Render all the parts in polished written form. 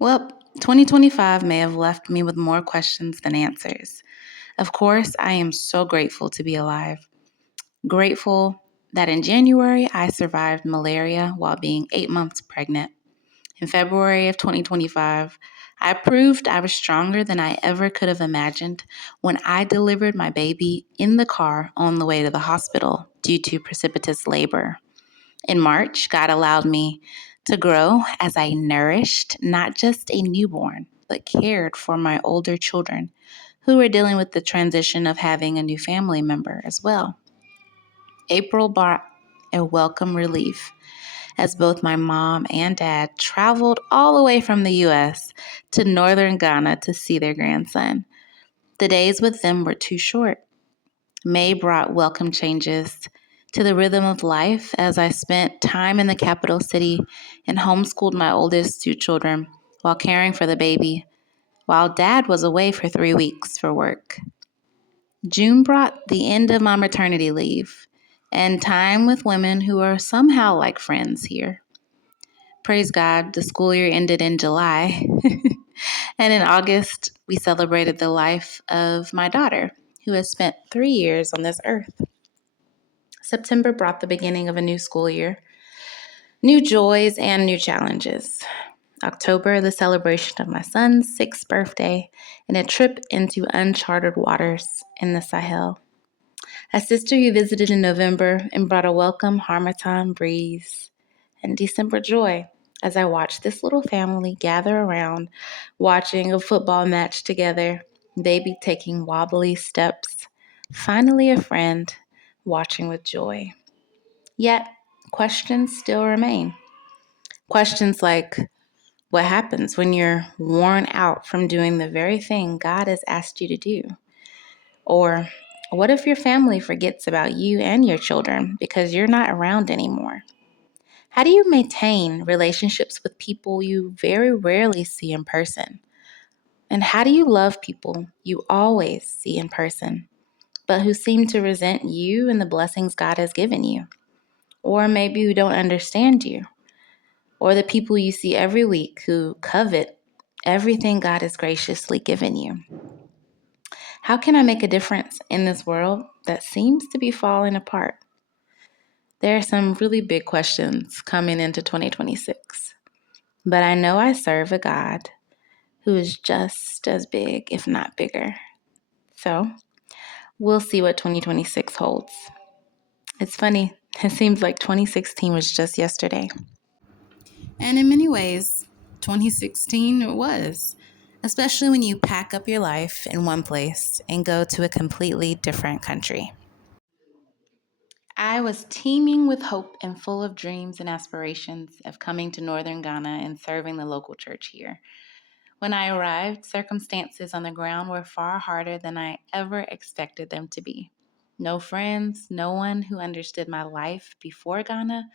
Well, 2025 may have left me with more questions than answers. Of course, I am so grateful to be alive. Grateful that in January I survived malaria while being 8 months pregnant. In February of 2025, I proved I was stronger than I ever could have imagined when I delivered my baby in the car on the way to the hospital due to precipitous labor. In March, God allowed me to grow as I nourished not just a newborn, but cared for my older children who were dealing with the transition of having a new family member as well. April brought a welcome relief as both my mom and dad traveled all the way from the US to northern Ghana to see their grandson. The days with them were too short. May brought welcome changes to the rhythm of life as I spent time in the capital city and homeschooled my oldest two children while caring for the baby, while dad was away for 3 weeks for work. June brought the end of my maternity leave and time with women who are somehow like friends here. Praise God, the school year ended in July. And in August, we celebrated the life of my daughter, who has spent 3 years on this earth. September brought the beginning of a new school year, new joys and new challenges. October, the celebration of my son's 6th birthday and a trip into uncharted waters in the Sahel. A sister who visited in November and brought a welcome Harmattan breeze and December joy as I watched this little family gather around watching a football match together, baby taking wobbly steps, finally a friend watching with joy. Yet, questions still remain. Questions like, what happens when you're worn out from doing the very thing God has asked you to do? Or, what if your family forgets about you and your children because you're not around anymore? How do you maintain relationships with people you very rarely see in person? And how do you love people you always see in person, but who seem to resent you and the blessings God has given you? Or maybe who don't understand you? Or the people you see every week who covet everything God has graciously given you? How can I make a difference in this world that seems to be falling apart? There are some really big questions coming into 2026, but I know I serve a God who is just as big, if not bigger. So we'll see what 2026 holds. It's funny, it seems like 2016 was just yesterday. And in many ways, 2016 was, especially when you pack up your life in one place and go to a completely different country. I was teeming with hope and full of dreams and aspirations of coming to northern Ghana and serving the local church here. When I arrived, circumstances on the ground were far harder than I ever expected them to be. No friends, no one who understood my life before Ghana,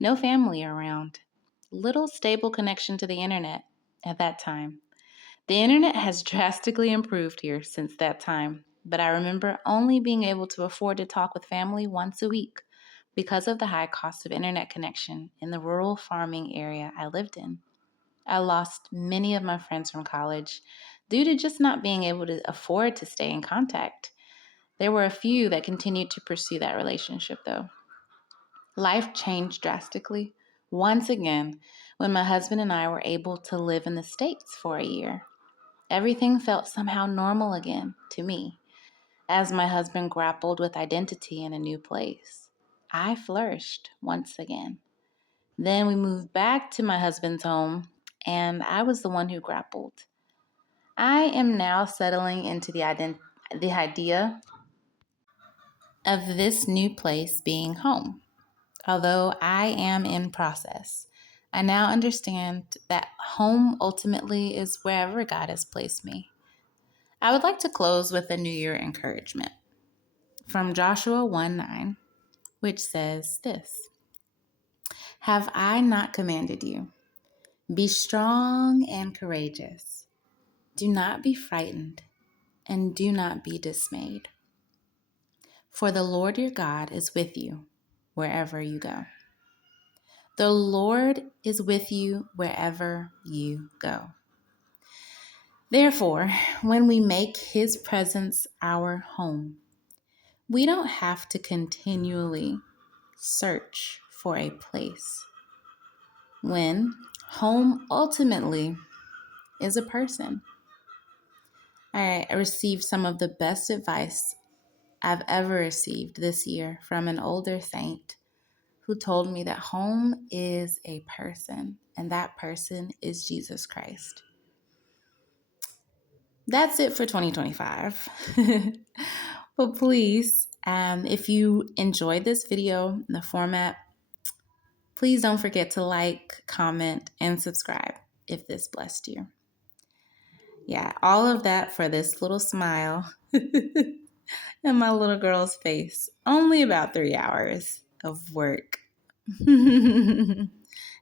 no family around. Little stable connection to the internet at that time. The internet has drastically improved here since that time, but I remember only being able to afford to talk with family once a week because of the high cost of internet connection in the rural farming area I lived in. I lost many of my friends from college due to just not being able to afford to stay in contact. There were a few that continued to pursue that relationship, though. Life changed drastically once again when my husband and I were able to live in the States for a year. Everything felt somehow normal again to me as my husband grappled with identity in a new place. I flourished once again. Then we moved back to my husband's home, and I was the one who grappled. I am now settling into the idea of this new place being home. Although I am in process, I now understand that home ultimately is wherever God has placed me. I would like to close with a New Year encouragement from Joshua 1:9, which says this: Have I not commanded you? Be strong and courageous. Do not be frightened and do not be dismayed. For the Lord your God is with you wherever you go. The Lord is with you wherever you go. Therefore, when we make His presence our home, we don't have to continually search for a place when home ultimately is a person. I received some of the best advice I've ever received this year from an older saint who told me that home is a person, and that person is Jesus Christ. That's it for 2025. But please, if you enjoyed this video, the format, please don't forget to like, comment, and subscribe if this blessed you. Yeah, all of that for this little smile and my little girl's face. Only about 3 hours of work.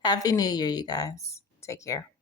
Happy New Year, you guys. Take care.